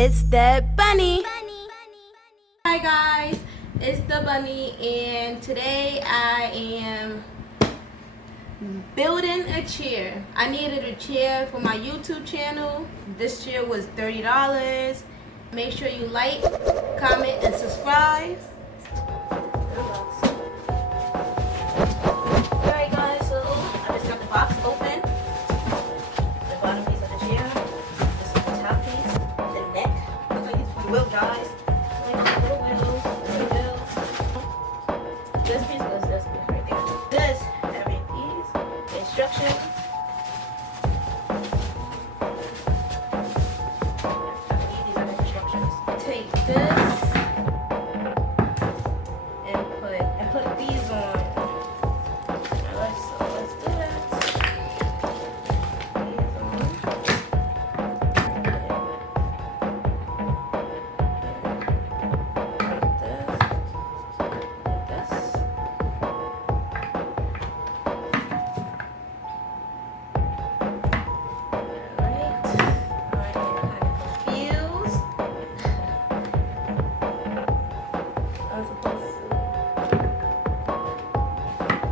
It's Debb Bunni. Hi guys, it's Debb Bunni, and today I am building a chair. I needed a chair for my YouTube channel. This chair was $30. Make sure you like, comment, and subscribe. Alright guys, so I just got the box open. The bottom piece of the chair. This is the top piece. The neck. Looks like it's for the wheel, guys. Little wheels. This piece goes this piece right there. This every piece. Instructions. These are the instructions. Take this and put these on. Let's do that. These on. Like this.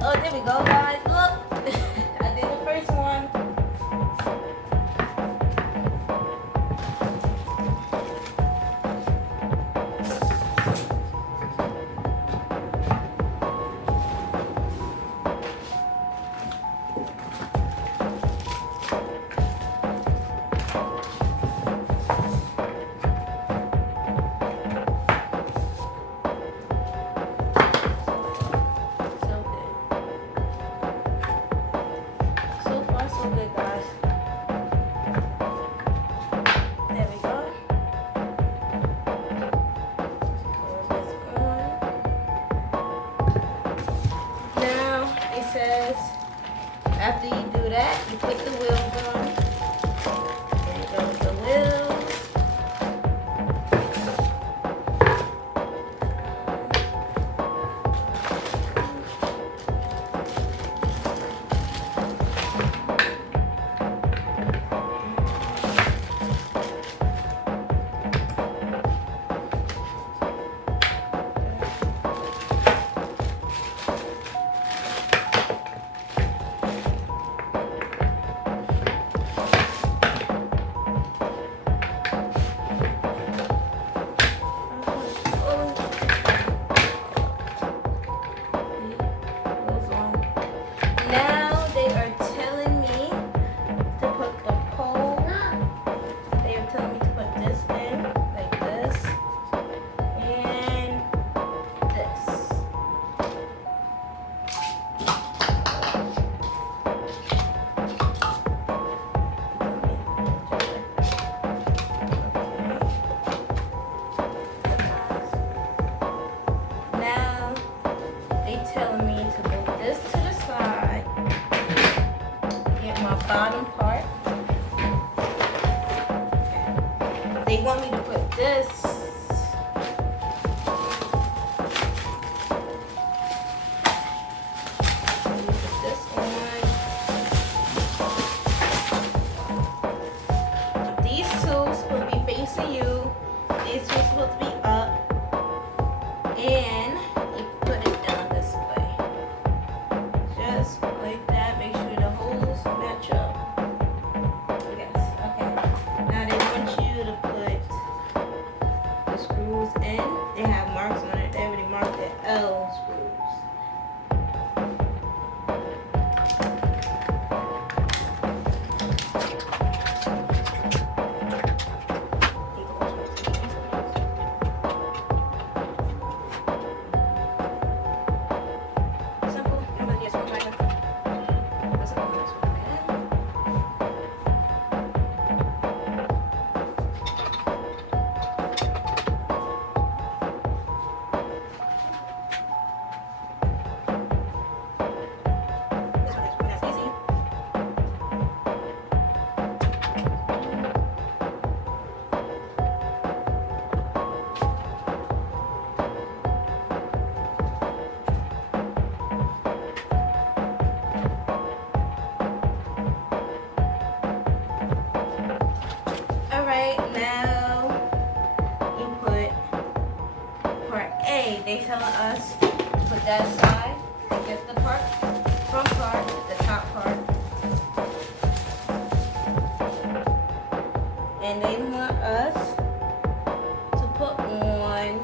Oh, there we go, guys. Look, I did the first one. So far, so good, guys. There we go. Pour this on. Now, it says, after you do that, you put the wheels on. There goes the wheels. Now they are telling me to put the pole. They are telling me to put this in, like this, and this. Now they telling me to move this to the side, get my bottom part. They want me to put this on. These two supposed to be facing you. These two supposed to be up, and you put it down this way. Just like that. Make sure the holes match up. Yes, okay. Now they want you to put the screws in. They have marks on it. They already marked the L screws. they telling us to put that aside, get the front part, the top part. And they want us to put on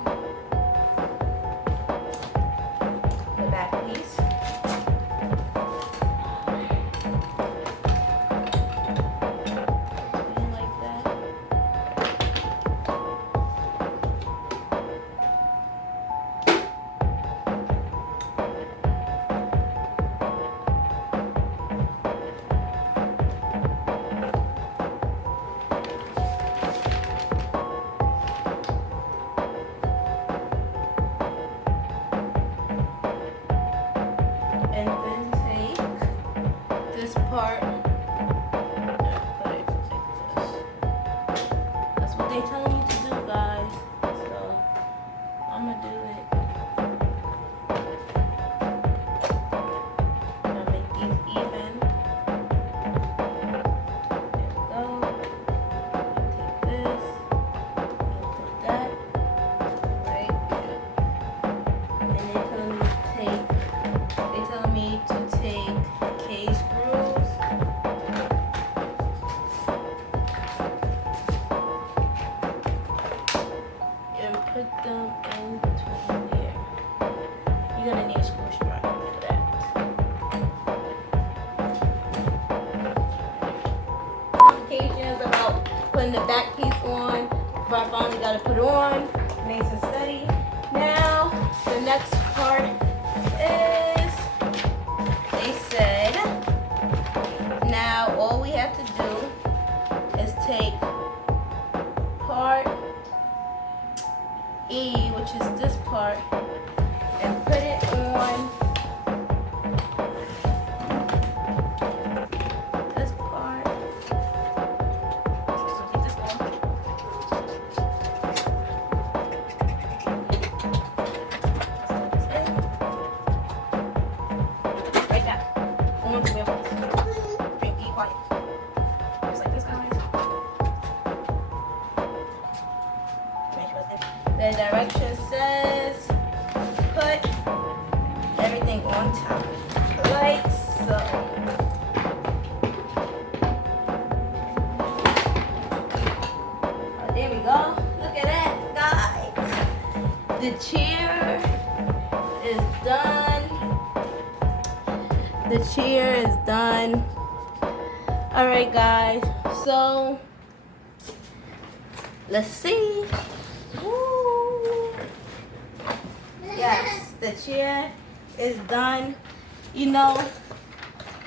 the back piece. Like that. And then take this part and put it like this. That's what they telling me to do, guys. So I'm gonna do it. I'm gonna make these even. There we go. Take this. And put that right there. And they're telling me to take. They telling me to take case screws and put them in between here. You're gonna need a screwdriver for that. Complications about putting the back piece on, but I finally got to put it on. Nice and steady. Now the next part is, they said, now all we have to do is take part E, which is this part, and put it on this part. So take this one. Right there. On to where it was. Be quiet. Just like this, guys. Make sure it's there. The direction says put everything on top, like so. Oh, there we go. Look at that, guys. The chair is done. The chair is done. All right, guys. So let's see. Woo. Yes, the chair is done. You know,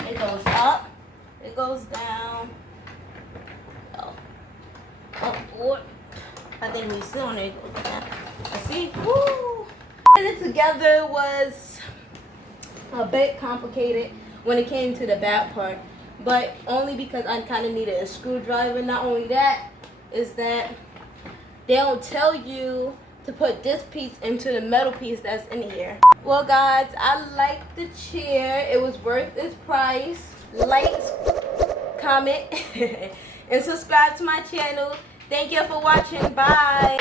it goes up, it goes down. Oh, oh, I think we still on it. It goes down. Let's see. Woo. Putting it together was a bit complicated when it came to the back part, but only because I kind of needed a screwdriver. Not only that, is that they don't tell you to put this piece into the metal piece that's in here. Well, guys, I like the chair. It was worth its price. Like, comment, and subscribe to my channel. Thank you for watching. Bye.